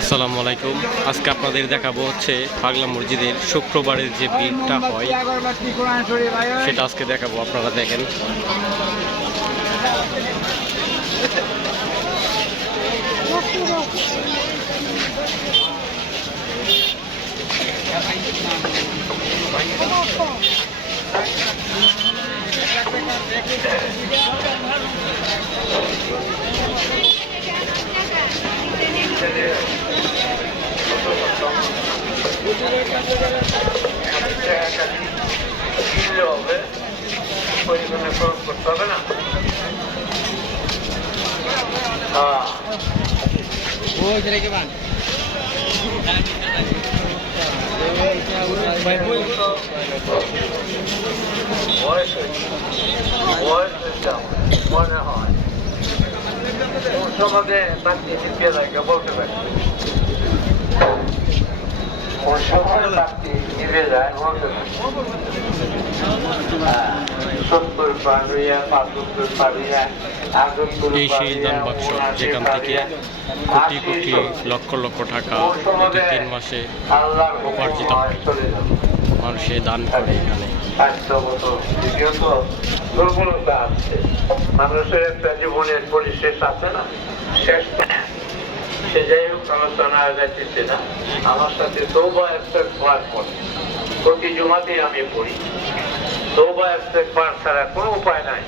আসসালামু আলাইকুম। আজকে আপনাদের দেখাবো হচ্ছে পাগলা মসজিদের শুক্রবারের যে ভিড়টা হয়, সেটা আজকে দেখাবো, আপনারা দেখেন। পরিমাণে খরচ করতে হবে না মনে হয় সমাজে বাকি শিখিয়ে লাগে বলতে পারি কোন সমাজে যায় এই সেই দান বাক্স যেখান থেকে কোটি কোটি লক্ষ লক্ষ টাকা প্রতি তিন মাসে উপার্জিত হয়। মানুষে দান করে এখানে। স্বাস্থ্যগত দ্বিতীয়ত দুর্বলতা আছে। মানুষের একটা জীবনের পরিশেষ আছে না? শেষ সে যাই হোক আলোচনা যাইতেছে না। আমার সাথে তৌবা একটা পার পড়ে প্রতি জমাতে আমি পড়ি। তৌবা এক পার ছাড়া কোনো উপায় নাই।